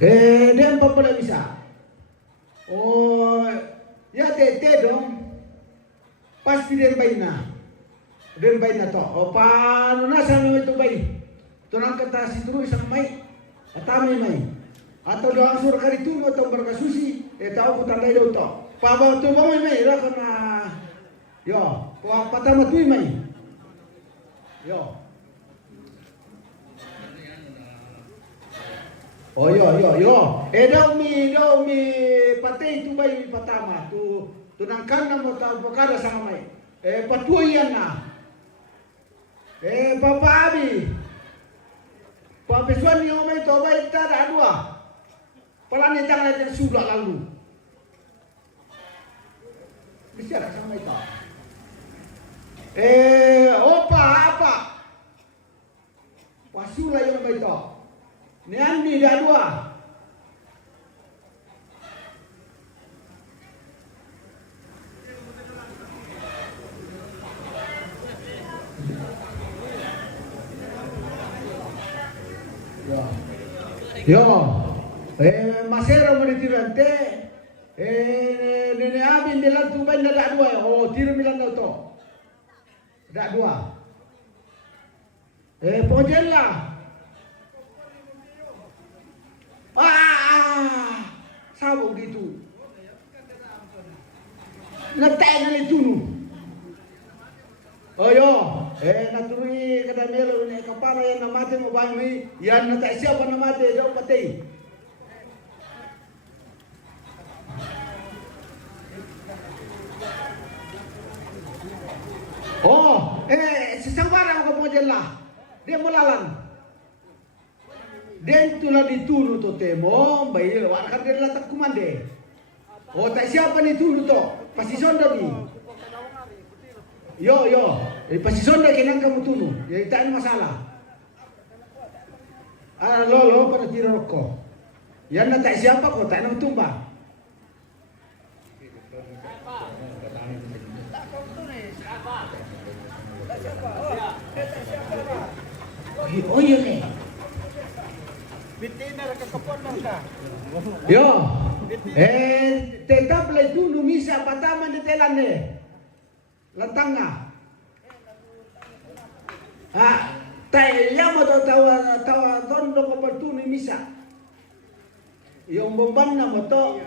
Dia empat pula bisa. Oh, ya tete dong. Pasti dia baina. Dia baina to. Oh, panu na sa itu bayi. Tulang kata si terus sama mai. Atame mai. Atau doang sur kali tu atau berkasusi. Tahu putar lagi to. Paba tu mau mai ra kana. Yo, ko patama tu mai. Yo. Oh yo. Daw mi patay tu bay patama tu nangkan na mo ta bokada sa may. Patuyan na. Papa abi. Pabisuan niyo may to bay tada dua. Pala ni tang na sudah lalu. Bicara sama itu. Opa apa? Pasula yung bay to. Niandi dah dua. Yo, masero meritirante. Nene abin bilang tu bayi dah dua. Oh, tiru bilang tu. Dah dua. Pojella. Sabog dito. Nagtayan na ito no. Oyo, naturi kada melo ni kapara yan namate mo ba may yan natay siya pa namate daw patay. Sesangbarang ko po dyan la. Dia mulalan. Den tula dituno to temo, bayi warkan dia latak kumande. Oh tak siapa ni tuno to? Pasti sonda di. Yo, pasti sonda kenang kamu tuno. Jadi tak ada masalah. Lo pada tiro rokok. Yang nak tak siapa kok tak nak tumbang. Oh iya nih. Bitina nakakapon lang ka. Yo. Tetap lah itu numisa patama di telane. Lantanga. Tayo mo tawa tondo ko pa tu numisa. Yung bomban na mo to.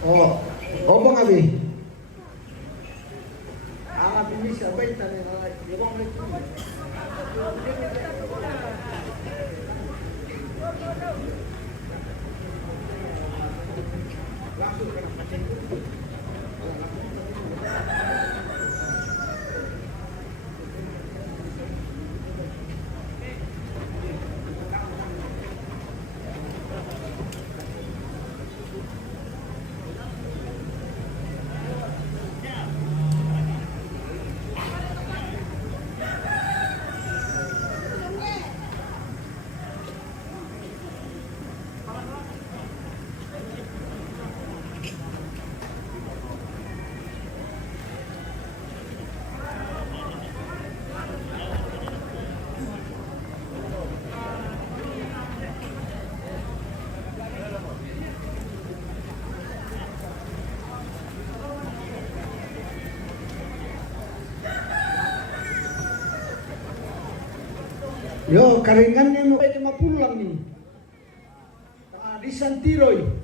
Oh, obong abi. Ang abi ni sabay tani na ibang ito. Yo, karingan niya mo pwede mapulang ni. Di Santiroy.